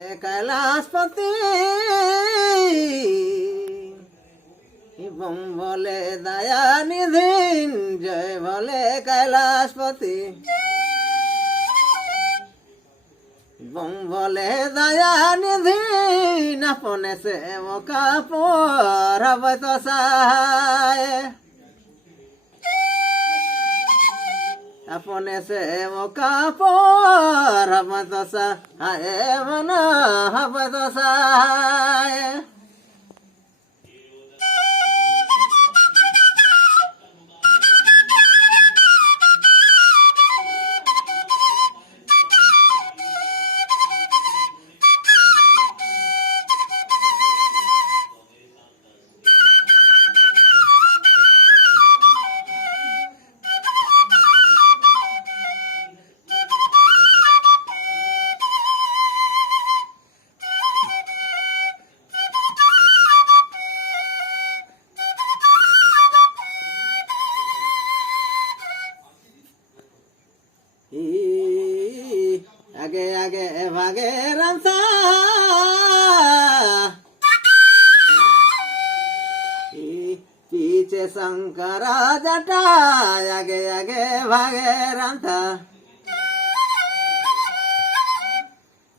कैलाशपति बम बोले दया निधि जय बोले कैलाशपति बम बोले दया निधि अपने से मौका पर अब तो सहाय अपने से मौका पर अब तो सहाय मना अब तो सहाय आगे आगे भागे रंसा पीछे शंकरा जटा आगे आगे भागे रंसा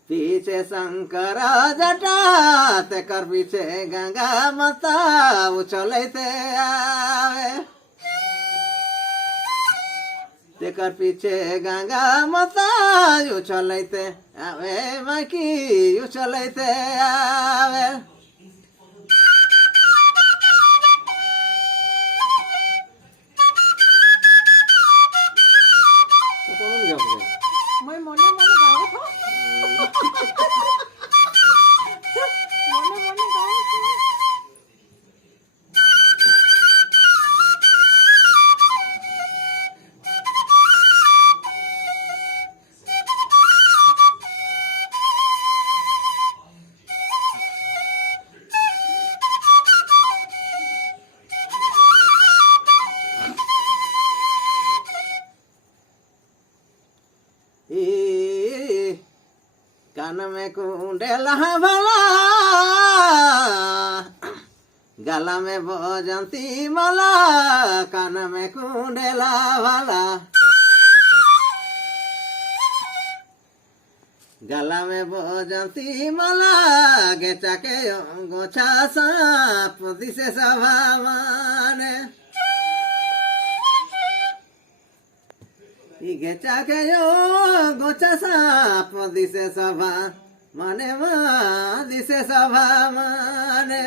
पीछे शंकरा जटा ते कर पीछे गंगा माता उछलते आवे तेकर पीछे गंगा माता उछलते आवे माइकी उछलते आवे मैं मने मने गाओ था मने मने गाओ था कान में कुंडेला भला गला में बजंती माला कान में कुंडेला भला गला में बजंती माला गेचा के गोछा सांप दिसे सभा माने गेचा के गोछा सांप दिसे सभा माने दिसे सभा माने